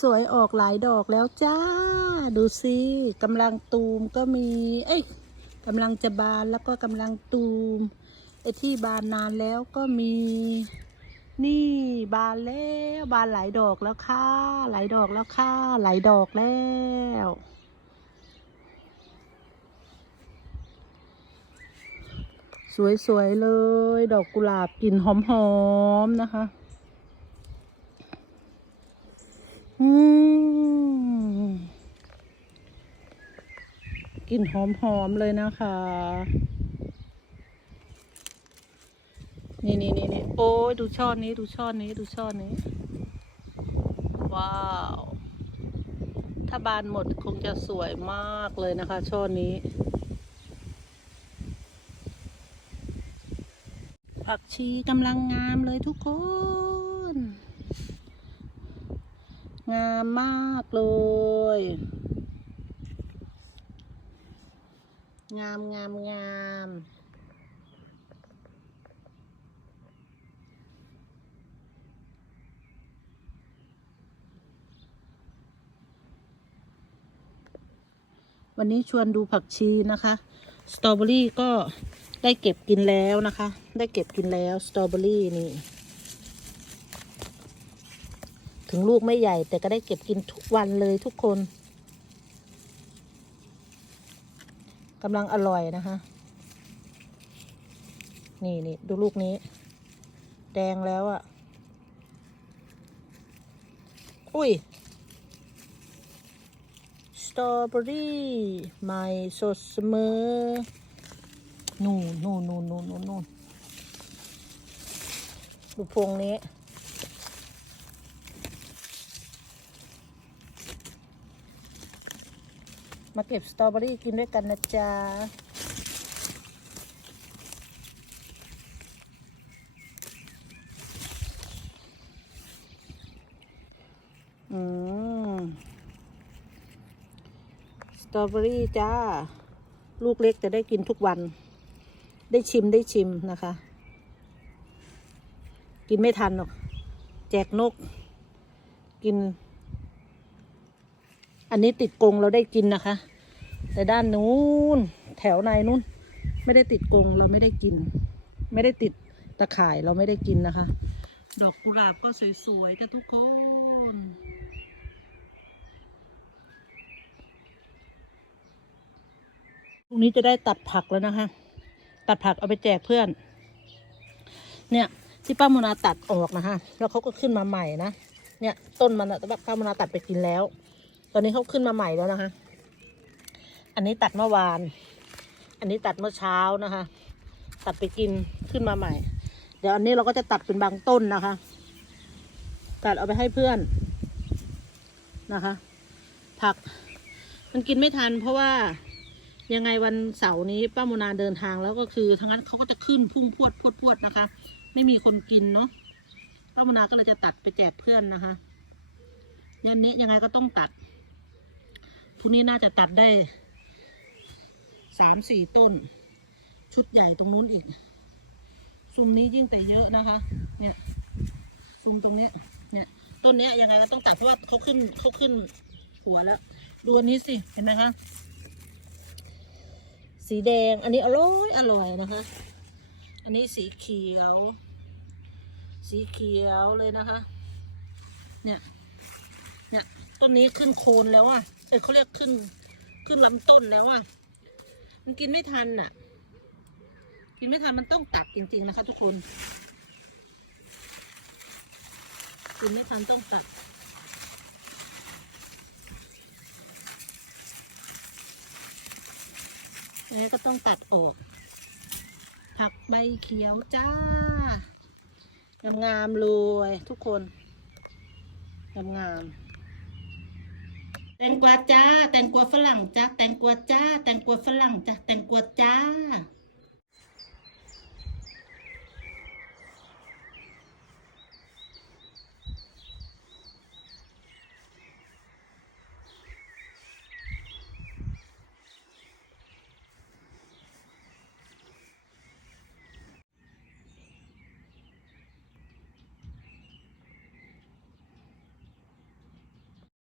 สวยๆ ออกหลายดอกแล้วจ้า ดูสิกำลังตูมก็มี เอ้ยกำลังจะบานแล้วก็กำลังตูมไอ้ที่บานนานแล้วก็มี นี่บานแล้วบานหลายดอกแล้วค่ะ หลายดอกแล้วค่ะ หลายดอกแล้วสวยๆเลย ดอกกุหลาบกลิ่นหอมๆนะคะ อืม กลิ่นหอมๆเลยนะคะ นี่นี่นี่นี่โอ้ยดูช่อนนี้ดูช่อนนี้ดูช่อนนี้ ว้าว ถ้าบานหมดคงจะสวยมากเลยนะคะ ช่อนนี้ ผักชีกำลังงามเลยทุกคน งามมากเลย งามงามงามวันนี้ชวนดูผักชีนะคะ สตรอเบอรี่ก็ได้เก็บกินแล้วนะคะ ได้เก็บกินแล้วสตรอเบอรี่นี่ ถึงลูกไม่ใหญ่ แต่ก็ได้เก็บกินทุกวันเลยทุกคนกำลังอร่อยนะคะ นี่นี่ดูลูกนี้ แดงแล้วอะ่ะ อุ้ยสตรอเบอรี่ใหม่สดเสมอนู่นนู่นนู่นนู่นนู่นนู่นดูพวงนี้ มาเก็บสตรอเบอรี่กินด้วยกันนะจ๊ะอืมสตรอเบอรี่จ้า ลูกเล็กจะได้กินทุกวัน ได้ชิมได้ชิมนะคะ กินไม่ทันหรอก แจกนก กิน อันนี้ติดกรงเราได้กินนะคะ แต่ด้านนู้นแถวในนู้นไม่ได้ติดกรงเราไม่ได้กิน ไม่ได้ติดตะข่ายเราไม่ได้กินนะคะ ดอกกุหลาบก็สวยๆจ้ะทุกคนพรุ่งนี้จะได้ตัดผักแล้วนะคะ ตัดผักเอาไปแจกเพื่อน เนี่ยที่ป้ามนาตัดออกนะคะ แล้วเขาก็ขึ้นมาใหม่นะ เนี่ยต้นมันอะป้ามนาตัดไปกินแล้ว ตอนนี้เขาขึ้นมาใหม่แล้วนะคะ อันนี้ตัดเมื่อวาน อันนี้ตัดเมื่อเช้านะคะ ตัดไปกินขึ้นมาใหม่ เดี๋ยวอันนี้เราก็จะตัดเป็นบางต้นนะคะ ตัดเอาไปให้เพื่อนนะคะ ผัก มันกินไม่ทัน เพราะว่ายังไงวันเสาร์นี้ป้าโมนาเดินทางแล้วก็คือทั้งนั้นเขาก็จะขึ้นพุ่งพวดพวดพวดนะคะ ไม่มีคนกินเนาะป้าโมนาก็เลยจะตัดไปแจกเพื่อนนะคะยันนี้ยังไงก็ต้องตัด พรุ่งนี้น่าจะตัดได้สามสี่ต้น ชุดใหญ่ตรงนู้นอีก ซุ้มนี้ยิ่งแต่เยอะนะคะ เนี่ยซุ้มตรงนี้ เนี่ย ต้นเนี้ยยังไงก็ต้องตัดเพราะว่าเขาขึ้นเขาขึ้นหัวแล้ว ดูอันนี้สิเห็นไหมคะ สีแดงอันนี้อร่อยอร่อยนะคะ อันนี้สีเขียว สีเขียวเลยนะคะ เนี่ย เนี่ยต้นนี้ขึ้นโคนแล้วอะ เออเขาเรียกขึ้น ขึ้นลำต้นแล้วอะมันกินไม่ทันอะ กินไม่ทันมันต้องตัดจริง ๆ นะคะ ทุกคน กินไม่ทันต้องตัดอันนี้ก็ต้องตัดออก ผักใบเขียวจ้างามๆเลยทุกคนงามๆ แตงกวาจ้า แตงกวาฝรั่งจ้า แตงกวาจ้า แตงกวาฝรั่งจ้า แต